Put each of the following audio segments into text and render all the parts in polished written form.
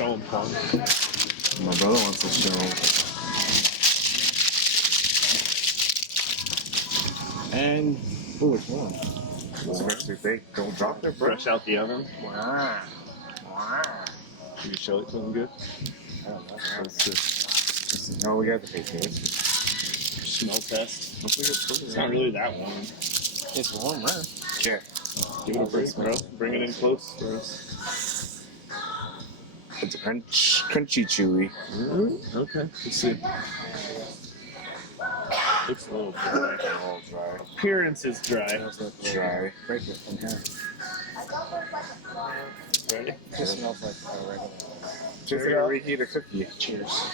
show him, Toan. My brother wants to show. And ooh, which one? Especially if they don't drop their breath. Fresh out the oven. Wow. Wow. Can you show it to him good? I don't know. No, we got the face here. Smell test. It's not really that warm. It's warm, right? Okay. Give it a break, bro. Bring it in close for us. It's a crunchy, chewy. Okay. Let's see. Looks a little dry. Appearance is dry. Dry. Break it in half. Ready? It smells like a regular. Just like a reheat a cookie. Cheers.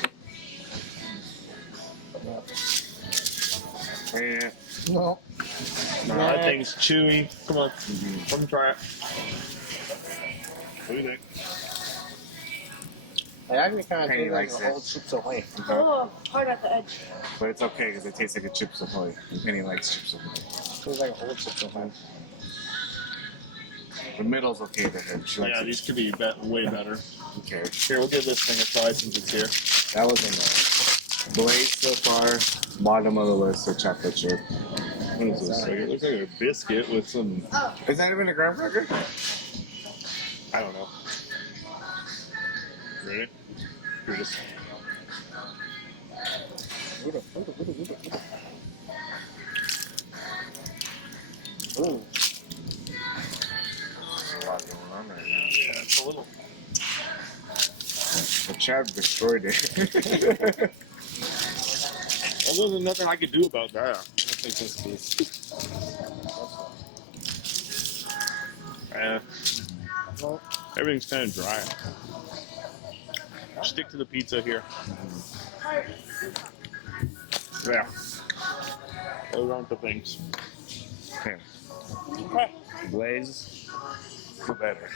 Yeah. No. No, that thing's chewy. Come on. Come try it. What do you think? It actually kind of Penny tastes like likes a it. whole Chips Ahoy. Oh, hard at the edge. But it's okay because it tastes like a Chips Ahoy. And Penny likes Chips Ahoy. It tastes like a whole Chips Ahoy. The middle's okay to her. She likes Yeah, it. these could be way better. Okay. Here, we'll give this thing a try since it's here. That was a Blaze so far. Bottom of the list, so chocolate chip. What is this? Like, it looks like a biscuit with some... Is that even a graham cracker? I don't know. Ready? Here, just... Ooh. There's a lot going on right now. Yeah, it's a little... But Chad destroyed it. Well, there's nothing I could do about that. I'll take this piece. Everything's kind of dry. Stick to the pizza here. Yeah. Those aren't the things. Okay. Blaze, the better.